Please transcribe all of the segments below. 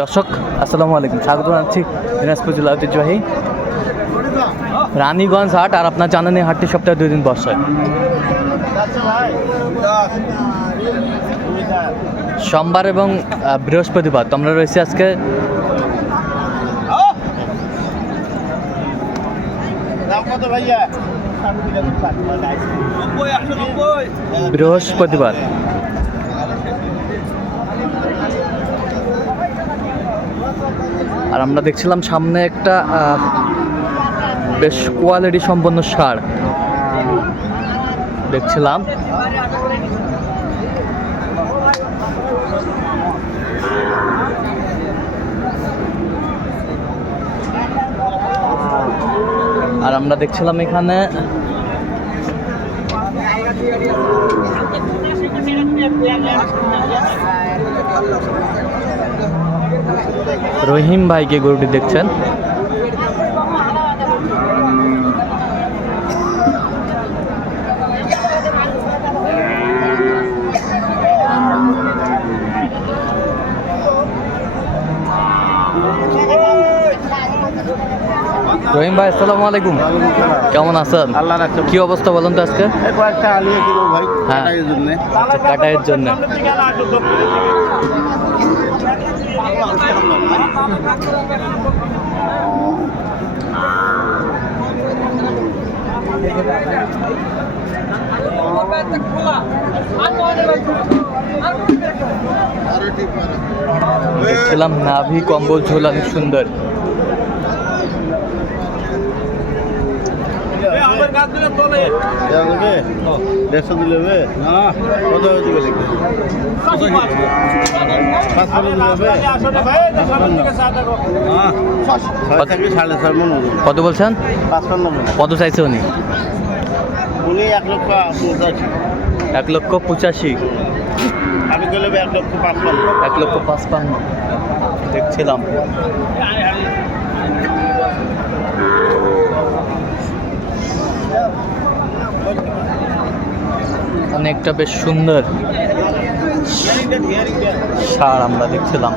দর্শক আসসালামু আলাইকুম, স্বাগত জানাচ্ছি দিনাজপুর জেলা ঐতিহ্যবাহী রানীগঞ্জ হাট। আর আপনার জানেন এই হাটটি সপ্তাহে 2 দিন বসে, সোমবার এবং বৃহস্পতিবার। তো আমরা রয়েছি আজকে বৃহস্পতিবার। আর আমরা দেখছিলাম সামনে একটা বেশ কোয়ালিটি সম্পন্ন সার দেখছিলাম। আর আমরা দেখছিলাম এখানে রহিম ভাইকে গরুটি দেখছেন। রহিম ভাই আসসালামু আলাইকুম, কেমন আছেন? কি অবস্থা বলেন তো আজকে? হ্যাঁ, কাটাইয়ের জন্য। দেখছিলাম নাভি কম্বল ঝোল অনেক সুন্দর। কত বলছেন? কত চাইছে উনি? 1,85,000। আমি 1,55,000। 1,55,000 দেখছিলাম। অনেকটা বেশ সুন্দর সার আমরা দেখছিলাম।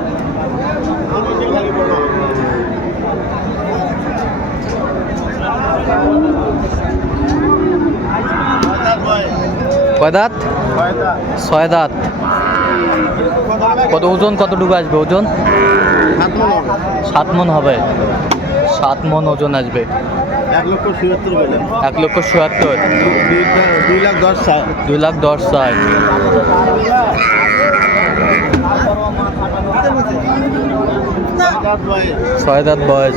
কয় দাঁত? 6 দাঁত। কত ওজন, কতটুকু আসবে ওজন? 7 মণ হবে। 7 মণ ওজন আসবে। 1,77,000। 1,77,000। 2,10,000। 2,10,000। 6 দাঁত বয়স।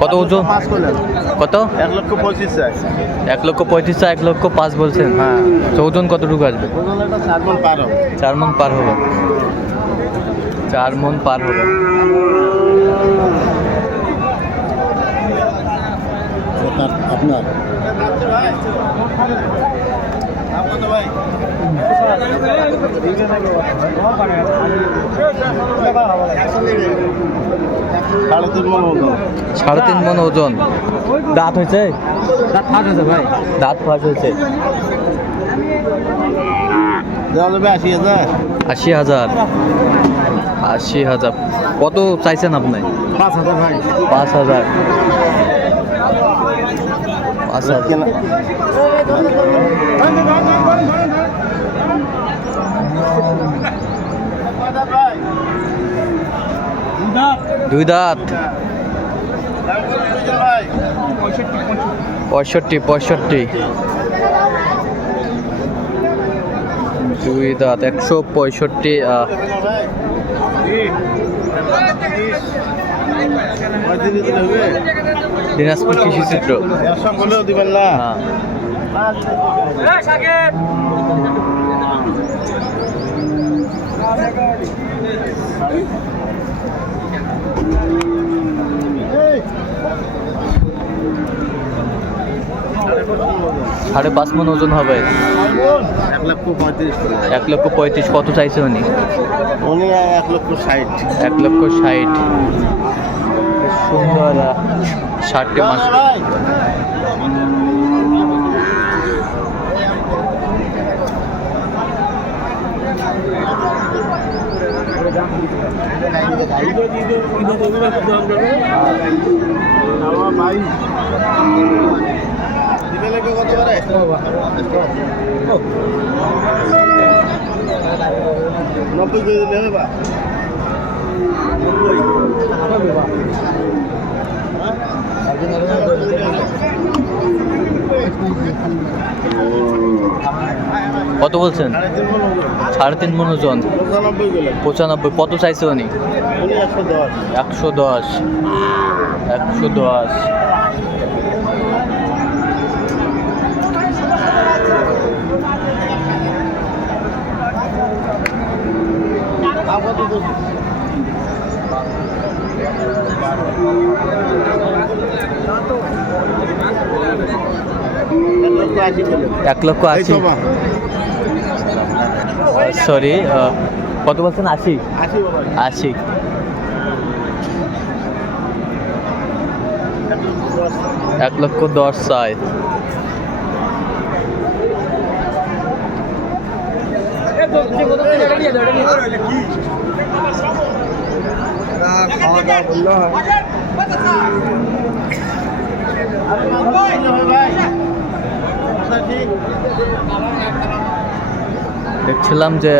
কত ওজন? কত? 1,25,000। 1,35,000। 1,05,000 বলছেন? হ্যাঁ। তো ওজন কতটুকু আসবে? 4 মণ পার হবে। 4 মণ পার হবে। 4 মণ পার হবে। আপনার সাড়ে 3 মণ ওজন। দাঁত হয়েছে? দাঁত ফাঁস হয়েছে ভাই। দাঁত ফাঁস হয়েছে। দেওয়া যাবে 80,000। 80,000। 80,000। কত চাইছেন আপনি? 5,000 ভাই। 5,000। 5,000। দুই দাঁত। 65। দুই দাঁত 165। দিনাজপুর কৃষি চিত্র। বলেও দিবেন না। হ্যাঁ, 5.5 মণ ওজন হবে। 1,35,000 কত চাইছে উনি? উনি 1,60,000। 1,60,000 সুন্দর 60 মাস। কত বলছেন? 3.5 মণ ওজন। 95 কত চাইছে উনি? 110। এক লক্ষ 80। সরি কত বলছেন? 80। 1,10,000 চাই। দেখছিলাম যে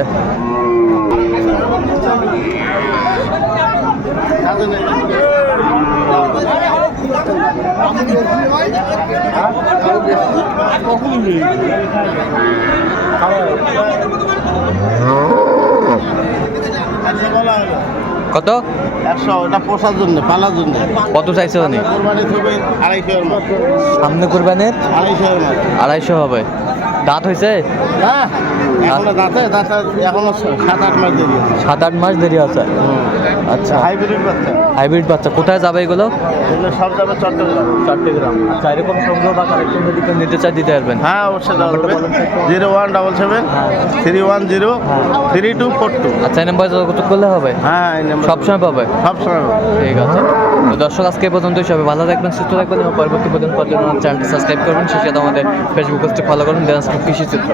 কত? 100। ওটা পোষার জন্য, পালার জন্য। কত চাইছে উনি? কোরবানি থেকে 250 এর মতো। সামনে কোরবানির 250 এর মতো। 250 হবে। দাঁত হয়েছে? হ্যাঁ, এখনো দাঁতে এখনো 7-8 মাস দেরি আছে। 7-8 মাস দেরি আছে। আচ্ছা, হাইব্রিড বাচ্চা। কোথায় যাবে এগুলো? এগুলো সব যাবে চট্টগ্রাম। আচ্ছা, এরকম সংগ্রহ বা কালেকশন যদি কেউ নিতে চায় দিতে পারবেন? হ্যাঁ, অবশ্যই 0177 310 3242। আচ্ছা, এই নাম্বার যোগাযোগ করলে হবে? হ্যাঁ, এই নাম্বার সবসময় পাবে? সবসময়। ঠিক আছে। তো দর্শক, আজকে এই পর্যন্তই। সবাই ভালো থাকবেন, সুস্থ থাকবেন এবং পরবর্তী পর্যন্ত চ্যানেলটি সাবস্ক্রাইব করবেন। সেই সাথে আমাদের ফেসবুক পেজটি ফলো করুন, কৃষি চিত্র।